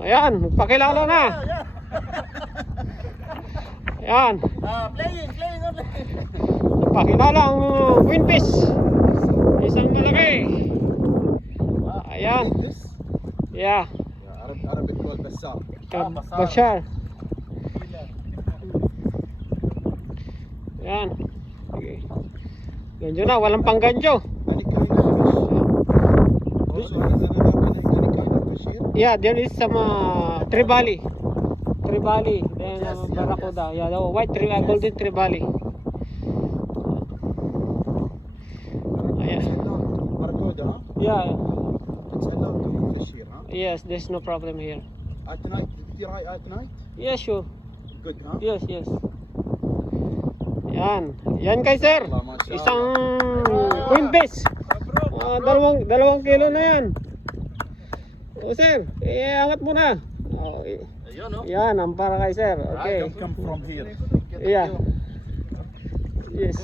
Ayan, magpakilala na. Ayan. Playing only. Magpakilala ang queenfish. Isang malaki. Ayan. Yeah. Arabic called Bassar. Bashar. Ayan. Okay. Ganjo na, walang pangganjo. Any kind of fish. Also, any kind of fish here? Yeah, there is some trevally. Trevally, then Yes, barracuda. Yeah, the white golden trevally. It's allowed. Barracuda, huh? Yeah, It's allowed to fish here, huh? yes, there's no problem here. At night, did you try at night? Yeah, sure. Good, huh? Yes, yes. Yan. Yan kay sir. Isang queenfish. Dalawang kilo na yan. O sir, iangat mo na. Oh, Ayun, no? yan, ang para kay sir. Okay. Don't come from here. Yeah. Yes.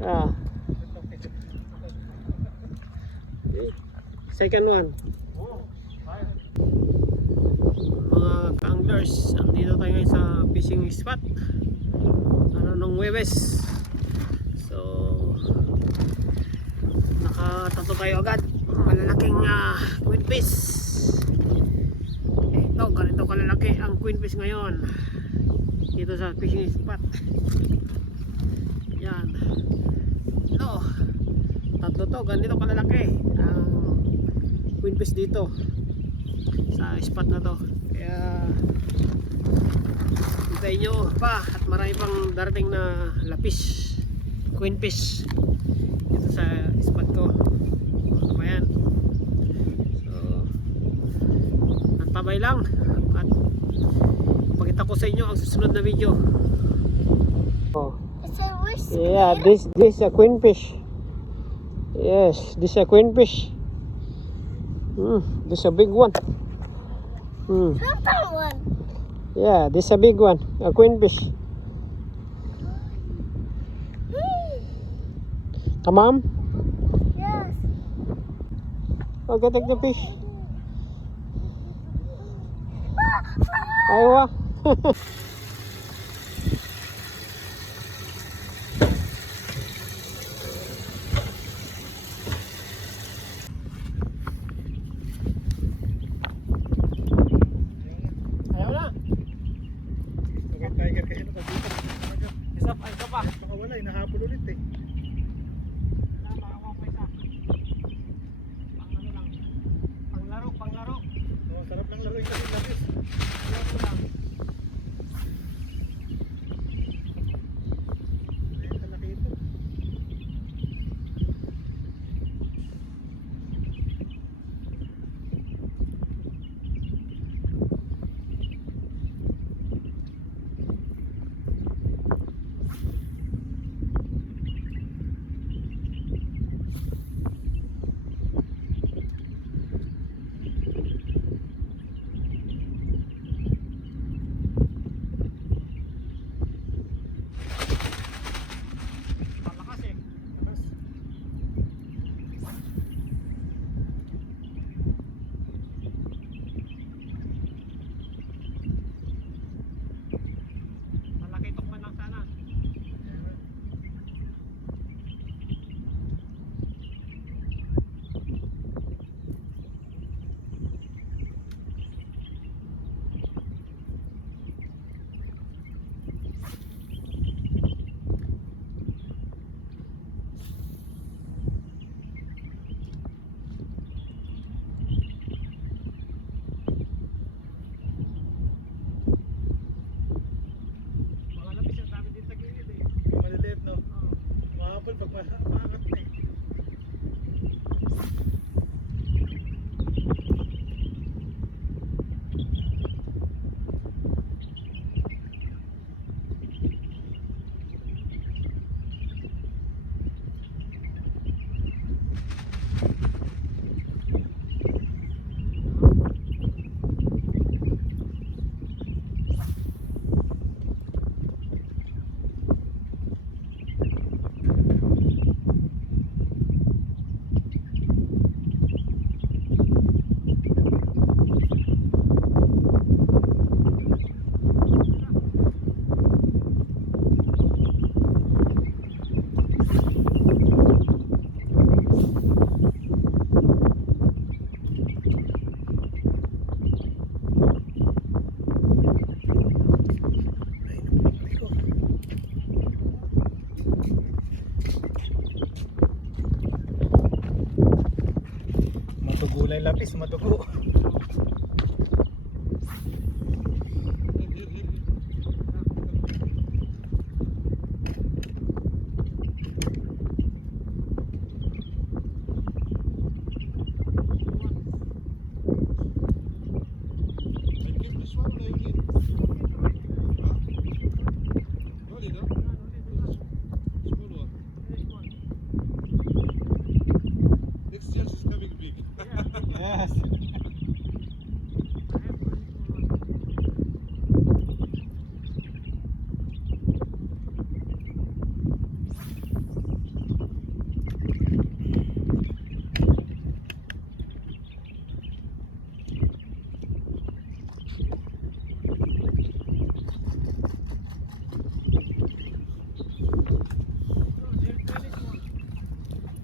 Ah. Second one. Mga anglers, andito tayo ngayon sa fishing spot. Nung Webes. So nakatato tayo agad. Malalaking queenfish. Ito, ganito kalalaki ang queenfish ngayon dito sa fishing spot. Yan. Ito, tatlo to, ganito kalalaki ang queenfish dito sa spot na to. Kaya hintayin nyo pa at marami pang darating na lapis, queenfish dito sa spot ko. Ayan. So antabay lang at pakita ko sa inyo ang susunod na video. Yeah, this is a queenfish. Yes, this is a queenfish. This is a big one. One. Yeah, this is a big one, a queenfish. Come on. Yes. Okay, take the fish. Aywa. Ayaw na. Tiger kayo na Isa pa. Makawala, inahabol ulit eh. Panglaro. Oh, sarap ng laro yung kasi labis. lapis, madugo. Next year she's coming big. Yes.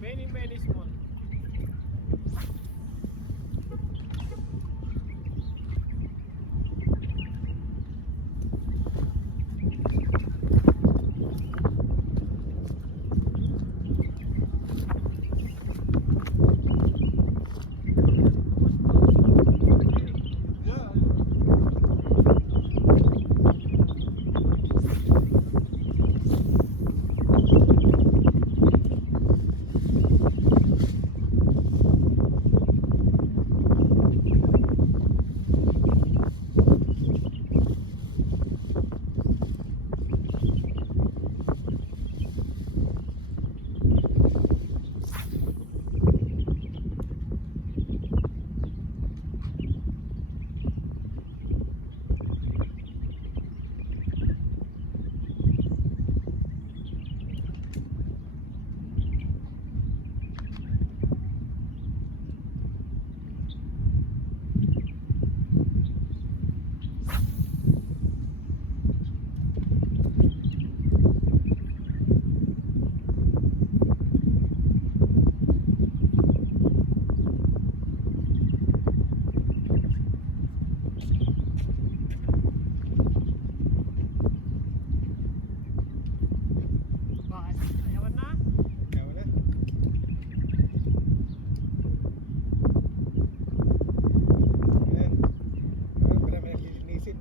Many, many small. Yeah. Bakit? Ayawan na? Kaya wala. Ayan. Parang pala may naglilinisin.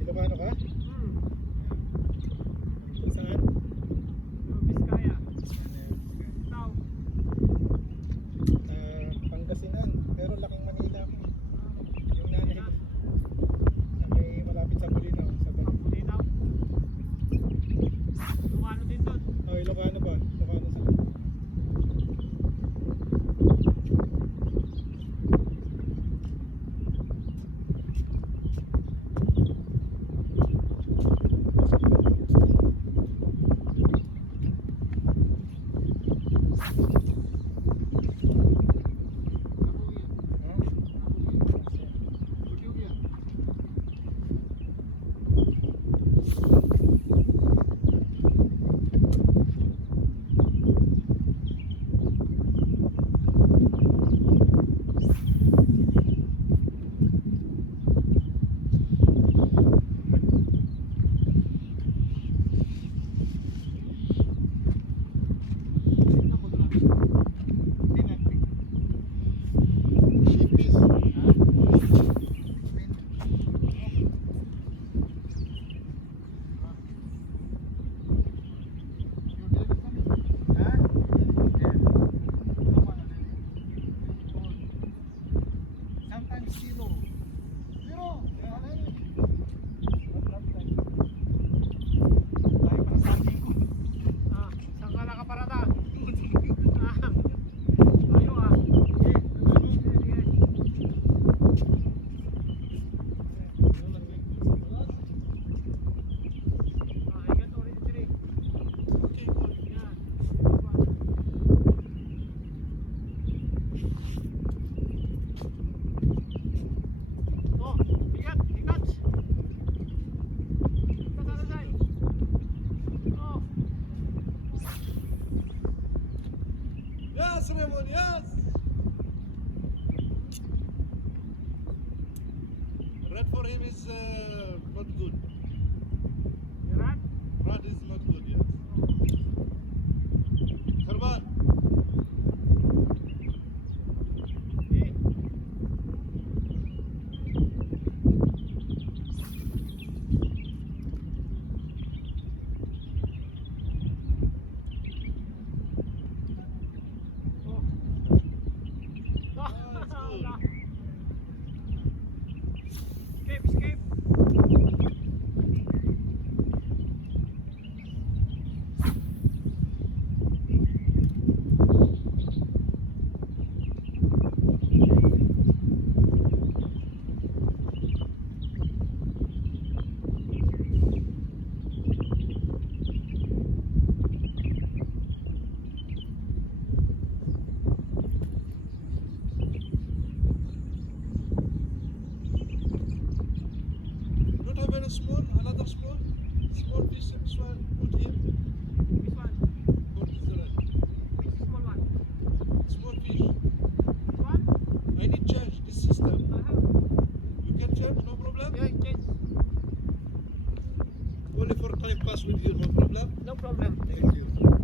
Ilocano ka? Hmm. Saan? Biskaya. Ikaw. Pangasinan, pero laking Manila ko. Yung nanay ko. May malapit sa Bulinaw, sa Bal. Bulinaw. Ilocano din doon. Oh, Ilocano ba? Ilocano sa Sometimes zero. Zero! Dahil parang parking ko. Ah, saan ka nakaparada? Ah, tayo ah. Ah, I got already three. Okay, cool. Yan. Oh, bigat, bigat. Tatalagay. Oh. Yes, Raymond, yes! for him is not good. Rod? Rod is not good, yes. Herman, Eh. Oh. it's good. Escape, escape. Don't have any small, another small fish, this one, put here. This one, Put this right. this is small one. Small fish. This one, I need change this system. You can change, no problem. yeah, change. Only for time pass with you, no problem. No problem. Thank you.